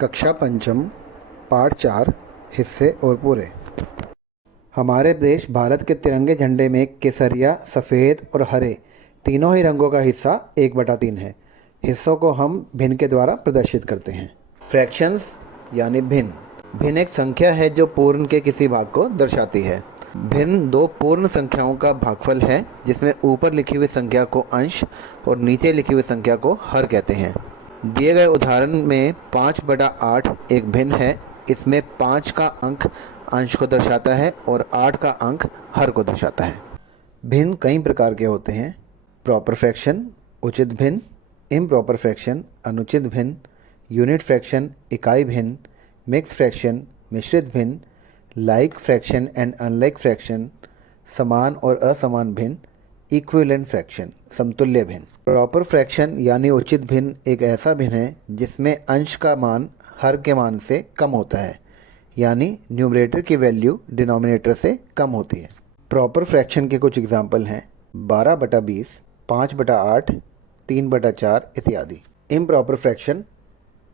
कक्षा पंचम पाठ 4 हिस्से और पूरे। हमारे देश भारत के तिरंगे झंडे में केसरिया, सफ़ेद और हरे तीनों ही रंगों का हिस्सा 1/3 है। हिस्सों को हम भिन्न के द्वारा प्रदर्शित करते हैं। फ्रैक्शंस यानी भिन्न। भिन्न एक संख्या है जो पूर्ण के किसी भाग को दर्शाती है। भिन्न दो पूर्ण संख्याओं का भागफल है, जिसमें ऊपर लिखी हुई संख्या को अंश और नीचे लिखी हुई संख्या को हर कहते हैं। दिए गए उदाहरण में 5/8 एक भिन्न है। इसमें 5 का अंक अंश को दर्शाता है और 8 का अंक हर को दर्शाता है। भिन्न कई प्रकार के होते हैं। प्रॉपर फ्रैक्शन उचित भिन्न, इम्प्रॉपर फ्रैक्शन अनुचित भिन्न, यूनिट फ्रैक्शन इकाई भिन्न, मिक्स फ्रैक्शन मिश्रित भिन्न, like fraction and unlike fraction समान और असमान भिन्न, इक्विवेलेंट फ्रैक्शन समतुल्य भिन्न। प्रॉपर फ्रैक्शन यानी उचित भिन्न एक ऐसा भिन्न है जिसमें अंश का मान हर के मान से कम होता है, यानी न्यूमरेटर की वैल्यू डिनोमिनेटर से कम होती है। प्रॉपर फ्रैक्शन के कुछ एग्जाम्पल हैं 12/20, 5/8, 3/4 इत्यादि। इम्प्रॉपर फ्रैक्शन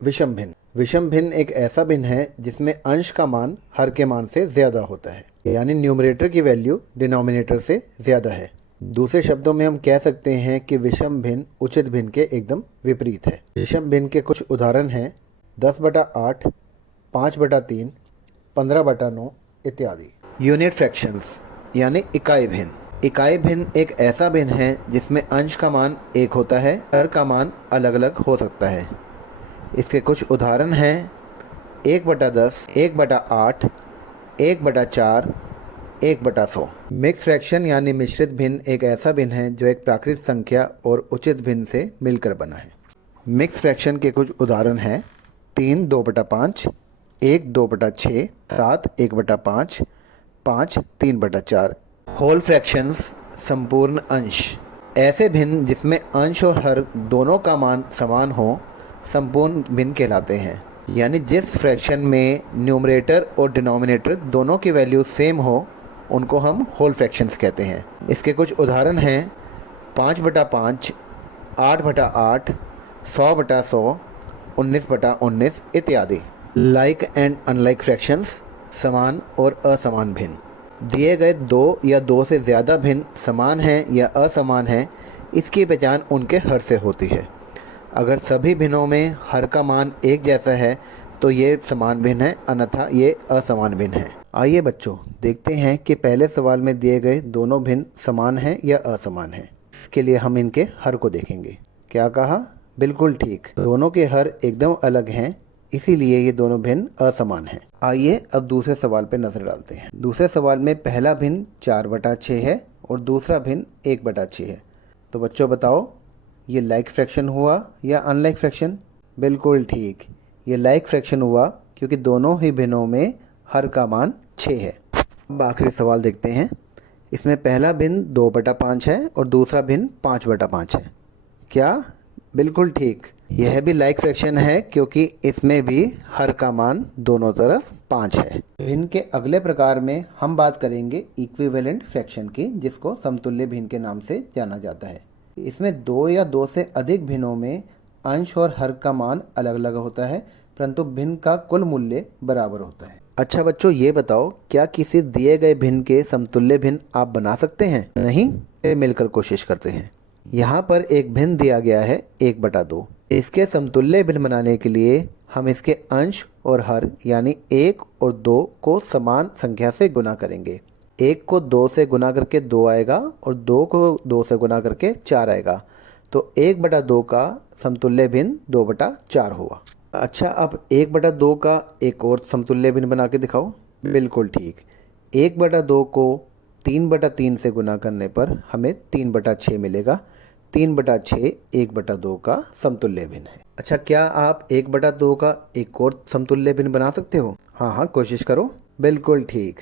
विषम भिन्न। विषम भिन्न एक ऐसा भिन्न है जिसमें अंश का मान हर के मान से ज़्यादा होता है, यानी न्यूमरेटर की वैल्यू डिनोमिनेटर से ज़्यादा है। दूसरे शब्दों में हम कह सकते हैं कि विषम भिन्न उचित भिन्न के एकदम विपरीत है। विषम भिन्न के कुछ उदाहरण हैं 10/8, 5/3, 15/9 इत्यादि। यूनिट फ्रैक्शंस यानी इकाई भिन्न। इकाई भिन्न एक ऐसा भिन्न है जिसमें अंश का मान 1 होता है, हर का मान अलग अलग हो सकता है। इसके कुछ उदाहरण हैं 1/10, 1/8, 1/4, 1/100। मिक्स फ्रैक्शन यानी मिश्रित भिन्न एक ऐसा भिन्न है जो एक प्राकृतिक संख्या और उचित भिन्न से मिलकर बना है। मिक्स फ्रैक्शन के कुछ उदाहरण हैं 3 2/5, 1 2/6, 7 1/5, 5 3/4। होल फ्रैक्शंस संपूर्ण अंश ऐसे भिन्न जिसमें अंश और हर दोनों का मान समान हो संपूर्ण भिन्न कहलाते हैं, यानी जिस फ्रैक्शन में न्यूमरेटर और डिनोमिनेटर दोनों की वैल्यू सेम हो उनको हम होल फ्रैक्शंस कहते हैं। इसके कुछ उदाहरण हैं 5/5, 8/8, 100/100, 19/19 इत्यादि। लाइक एंड अनलाइक फ्रैक्शंस समान और असमान भिन्न। दिए गए दो या दो से ज़्यादा भिन्न समान हैं या असमान हैं, इसकी पहचान उनके हर से होती है। अगर सभी भिन्नों में हर का मान एक जैसा है तो ये समान भिन्न है, अन्यथा ये असमान भिन्न है। आइए बच्चों देखते हैं कि पहले सवाल में दिए गए दोनों भिन्न समान हैं या असमान हैं। इसके लिए हम इनके हर को देखेंगे। क्या कहा? बिल्कुल ठीक, दोनों के हर एकदम अलग हैं, इसीलिए ये दोनों भिन्न असमान हैं। आइए अब दूसरे सवाल पर नज़र डालते हैं। दूसरे सवाल में पहला भिन्न 4/6 है और दूसरा भिन्न 1/6 है। तो बच्चों बताओ, ये लाइक फ्रैक्शन हुआ या अनलाइक फ्रैक्शन? बिल्कुल ठीक, ये लाइक फ्रैक्शन हुआ क्योंकि दोनों ही भिन्नों में हर का मान 6 है। अब आखिरी सवाल देखते हैं। इसमें पहला भिन्न 2/5 है और दूसरा भिन्न 5/5 है। क्या? बिल्कुल ठीक, यह भी लाइक फ्रैक्शन है क्योंकि इसमें भी हर का मान दोनों तरफ 5 है। भिन्न के अगले प्रकार में हम बात करेंगे इक्विवेलेंट फ्रैक्शन की, जिसको समतुल्य भिन्न के नाम से जाना जाता है। इसमें दो या दो से अधिक भिन्नों में अंश और हर का मान अलग अलग होता है, परंतु भिन्न का कुल मूल्य बराबर होता है। अच्छा बच्चों, ये बताओ, क्या किसी दिए गए भिन्न के समतुल्य भिन्न आप बना सकते हैं? नहीं? मिलकर कोशिश करते हैं। यहाँ पर एक भिन्न दिया गया है 1/2। इसके समतुल्य भिन्न बनाने के लिए हम इसके अंश और हर यानी 1 और 2 को समान संख्या से गुना करेंगे। 1 को 2 से गुना करके 2 आएगा और 2 को 2 से गुना करके 4 आएगा। तो 1/2 का समतुल्य भिन्न 2/4 हुआ। अच्छा, अब 1/2 का एक और समतुल्य भिन्न बना के दिखाओ। बिल्कुल ठीक, 1/2 को 3/3 से गुना करने पर हमें 3/6 मिलेगा। 3/6 1/2 का समतुल्य भिन्न है। अच्छा, क्या आप 1/2 का एक और समतुल्य भिन्न बना सकते हो? हाँ, कोशिश करो। बिल्कुल ठीक,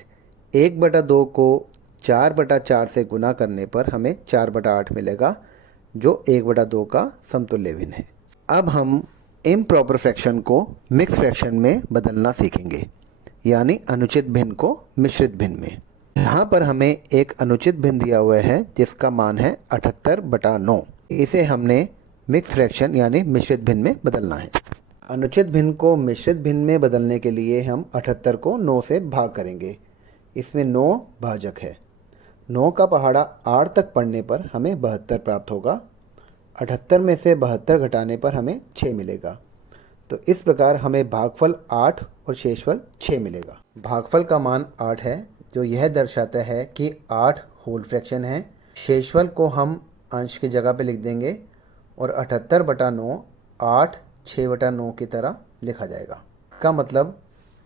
1/2 को 4/4 से गुना करने पर हमें 4/8 मिलेगा, जो 1/2 का समतुल्य भिन्न है। अब हम इम्प्रॉपर फ्रैक्शन को मिक्स फ्रैक्शन में बदलना सीखेंगे, यानी अनुचित भिन्न को मिश्रित भिन्न में। यहाँ पर हमें एक अनुचित भिन्न दिया हुआ है जिसका मान है 78/9। इसे हमने मिक्स फ्रैक्शन यानी मिश्रित भिन्न में बदलना है। अनुचित भिन्न को मिश्रित भिन्न में बदलने के लिए हम 78 को 9 से भाग करेंगे। इसमें 9 भाजक है। 9 का पहाड़ा 8 तक पढ़ने पर हमें 72 प्राप्त होगा। 78 में से 72 घटाने पर हमें 6 मिलेगा। तो इस प्रकार हमें भागफल 8 और शेषफल 6 मिलेगा। भागफल का मान 8 है, जो यह दर्शाता है कि 8 होल फ्रैक्शन है। शेषफल को हम अंश की जगह पे लिख देंगे और 78/9 8 6/9 की तरह लिखा जाएगा। इसका मतलब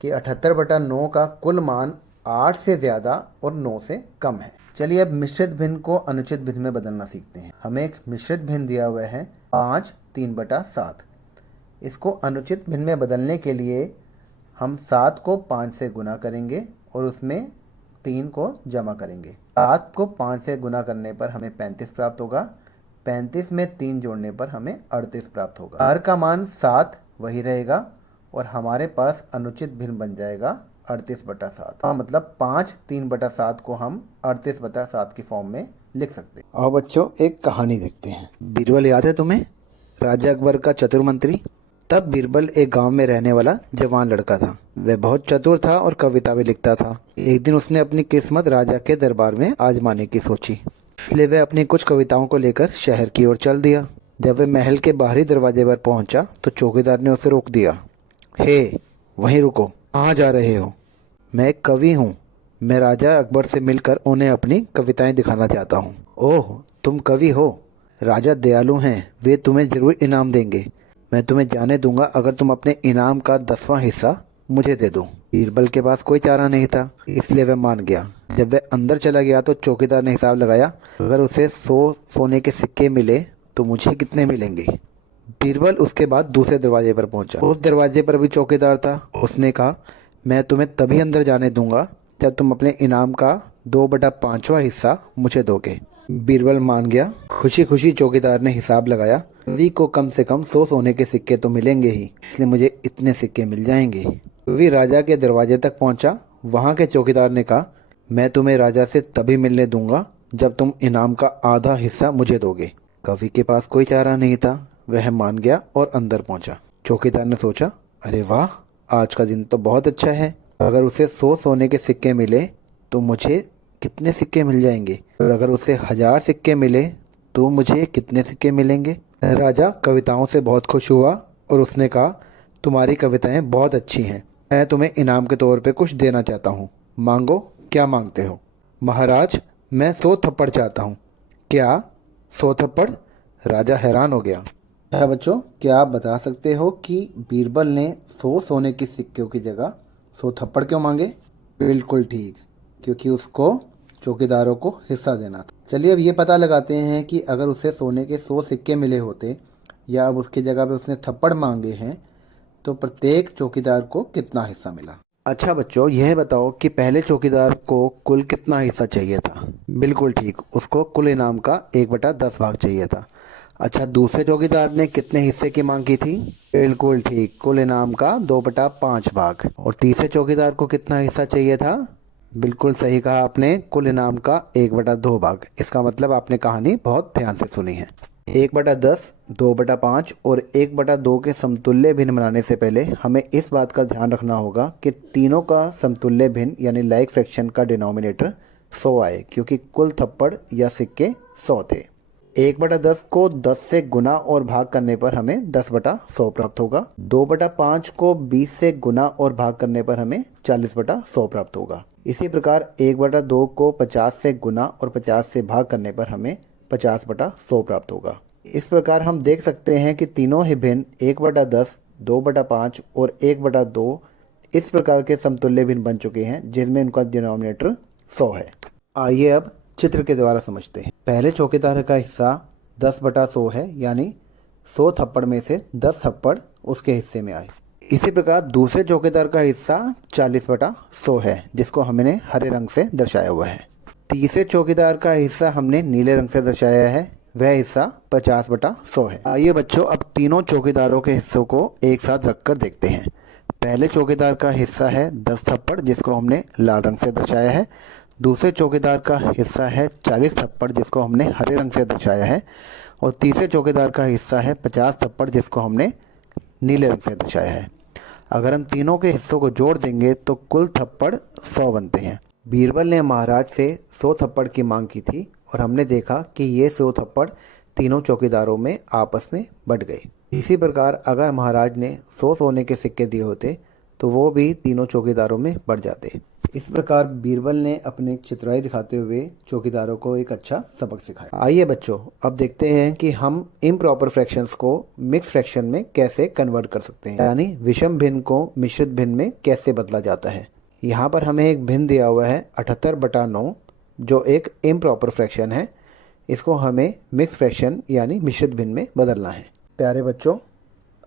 कि 78/9 का कुल मान 8 से ज़्यादा और 9 से कम है। चलिए अब मिश्रित भिन्न को अनुचित भिन्न में बदलना सीखते हैं। हमें एक मिश्रित भिन्न दिया हुआ है 5 3/7। इसको अनुचित भिन्न में बदलने के लिए हम 7 को 5 से गुना करेंगे और उसमें 3 को जमा करेंगे। 7 को 5 से गुना करने पर हमें 35 प्राप्त होगा। 35 में 3 जोड़ने पर हमें 38 प्राप्त होगा। r का मान 7 वही रहेगा और हमारे पास अनुचित भिन्न बन जाएगा 38/7। मतलब 5 3/7 को हम 38/7 की फॉर्म में लिख सकते हैं। और बच्चों एक कहानी देखते हैं। बीरबल याद है तुम्हें, राजा अकबर का चतुर मंत्री? तब बीरबल एक गांव में रहने वाला जवान लड़का था। वह बहुत चतुर था और कविता भी लिखता था। एक दिन उसने अपनी किस्मत राजा के दरबार में आजमाने की सोची, इसलिए वह अपनी कुछ कविताओं को लेकर शहर की ओर चल दिया। जब वह महल के बाहरी दरवाजे पर पहुंचा तो चौकीदार ने उसे रोक दिया। हे, वहीं रुको, कहाँ जा रहे हो? मैं एक कवि हूँ। मैं राजा अकबर से मिलकर उन्हें अपनी कविताएं दिखाना चाहता हूँ। ओह, तुम कवि हो? राजा दयालु हैं, वे तुम्हें जरूर इनाम देंगे। मैं तुम्हें जाने दूंगा अगर तुम अपने इनाम का 10वां हिस्सा मुझे दे दो। बीरबल के पास कोई चारा नहीं था, इसलिए वह मान गया। जब वह अंदर चला गया तो चौकीदार ने हिसाब लगाया, अगर उसे 100 सोने के सिक्के मिले तो मुझे कितने मिलेंगे। बीरबल उसके बाद दूसरे दरवाजे पर पहुंचा। उस दरवाजे पर भी चौकीदार था। उसने कहा, मैं तुम्हें तभी अंदर जाने दूंगा जब तुम अपने इनाम का 2/5वां हिस्सा मुझे दोगे। बीरबल मान गया। खुशी खुशी चौकीदार ने हिसाब लगाया। वी को कम से कम 100 सोने के सिक्के तो मिलेंगे ही, इसलिए मुझे इतने सिक्के मिल जाएंगे। वी राजा के दरवाजे तक पहुंचा। वहां के चौकीदार ने कहा, मैं तुम्हें राजा से तभी मिलने दूंगा जब तुम इनाम का आधा हिस्सा मुझे दोगे। कवि के पास कोई चारा नहीं था, वह मान गया और अंदर पहुंचा। चौकीदार ने सोचा, अरे वाह, आज का दिन तो बहुत अच्छा है। अगर उसे 100 सोने के सिक्के मिले तो मुझे कितने सिक्के मिल जाएंगे, और अगर उसे 1000 सिक्के मिले तो मुझे कितने सिक्के मिलेंगे। राजा कविताओं से बहुत खुश हुआ और उसने कहा, तुम्हारी कविताएं बहुत अच्छी हैं। मैं तुम्हें इनाम के तौर पे कुछ देना चाहता हूँ। मांगो, क्या मांगते हो? महाराज, मैं 100 थप्पड़ चाहता हूँ। क्या 100 थप्पड़? राजा हैरान हो गया। अच्छा बच्चों, क्या आप बता सकते हो कि बीरबल ने 100 सोने के सिक्कों की जगह 100 थप्पड़ क्यों मांगे? बिल्कुल ठीक, क्योंकि उसको चौकीदारों को हिस्सा देना था। चलिए अब ये पता लगाते हैं कि अगर उसे सोने के 100 सिक्के मिले होते या अब उसकी जगह पे उसने थप्पड़ मांगे हैं तो प्रत्येक चौकीदार को कितना हिस्सा मिला। अच्छा बच्चों, यह बताओ कि पहले चौकीदार को कुल कितना हिस्सा चाहिए था? बिल्कुल ठीक, उसको कुल इनाम का 1/10 भाग चाहिए था। अच्छा, दूसरे चौकीदार ने कितने हिस्से की मांग की थी? बिल्कुल ठीक, कुल इनाम का 2/5 भाग। और तीसरे चौकीदार को कितना हिस्सा चाहिए था? बिल्कुल सही कहा आपने, कुल इनाम का 1/2 भाग। इसका मतलब आपने कहानी बहुत ध्यान से सुनी है। 1/10, 2/5 और 1/2 के समतुल्य भिन्न बनाने से पहले हमें इस बात का ध्यान रखना होगा कि तीनों का समतुल्य भिन्न यानी लाइक फ्रैक्शन का डिनोमिनेटर 100 आए, क्योंकि कुल थप्पड़ या सिक्के 100 थे। 1/10 को 10 से गुना और भाग करने पर हमें 10/100 प्राप्त होगा। 2/5 को 20 से गुना और भाग करने पर हमें 40/100 प्राप्त होगा। इसी प्रकार 1/2 को 50 से गुना और 50 से भाग करने पर हमें 50/100 प्राप्त होगा। इस प्रकार हम देख सकते हैं कि तीनों ही भिन्न 1/10, 2/5 और 1/2 इस प्रकार के समतुल्य भिन्न बन चुके हैं जिनमें उनका डिनोमिनेटर 100 है। आइए अब चित्र के द्वारा समझते हैं। पहले चौकीदार का हिस्सा 10/100 है, यानी 100 थप्पड़ में से 10 थप्पड़ उसके हिस्से में आए। इसी प्रकार दूसरे चौकीदार का हिस्सा 40/100 है, जिसको हमने हरे रंग से दर्शाया हुआ है। तीसरे चौकीदार का हिस्सा हमने नीले रंग से दर्शाया है, वह हिस्सा 50/100 है। आइए बच्चों, अब तीनों चौकीदारों के हिस्सों को एक साथ रखकर देखते हैं। पहले चौकीदार का हिस्सा है 10 थप्पड़, जिसको हमने लाल रंग से दर्शाया है। दूसरे चौकीदार का हिस्सा है 40 थप्पड़, जिसको हमने हरे रंग से दर्शाया है। और तीसरे चौकीदार का हिस्सा है 50 थप्पड़, जिसको हमने नीले रंग से दर्शाया है। अगर हम तीनों के हिस्सों को जोड़ देंगे तो कुल थप्पड़ 100 बनते हैं। बीरबल ने महाराज से 100 थप्पड़ की मांग की थी और हमने देखा कि ये 100 थप्पड़ तीनों चौकीदारों में आपस में बंट गए। इसी प्रकार अगर महाराज ने 100 सोने के सिक्के दिए होते तो वो भी तीनों चौकीदारों में बढ़ जाते। इस प्रकार बीरबल ने अपनी चतुराई दिखाते हुए चौकीदारों को एक अच्छा सबक सिखाया। आइए बच्चों, अब देखते हैं कि हम इम्प्रॉपर फ्रैक्शंस को मिक्स फ्रैक्शन में कैसे कन्वर्ट कर सकते हैं, यानी विषम भिन्न को मिश्रित भिन्न में कैसे बदला जाता है। यहाँ पर हमें एक भिन्न दिया हुआ है 78/9, जो एक इम्प्रॉपर फ्रैक्शन है। इसको हमें मिक्स फ्रैक्शन यानी मिश्रित भिन्न में बदलना है। प्यारे बच्चों,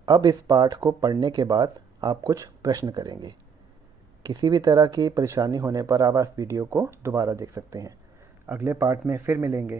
अब इस पाठ को पढ़ने के बाद आप कुछ प्रश्न करेंगे। किसी भी तरह की परेशानी होने पर आप इस वीडियो को दोबारा देख सकते हैं। अगले पार्ट में फिर मिलेंगे।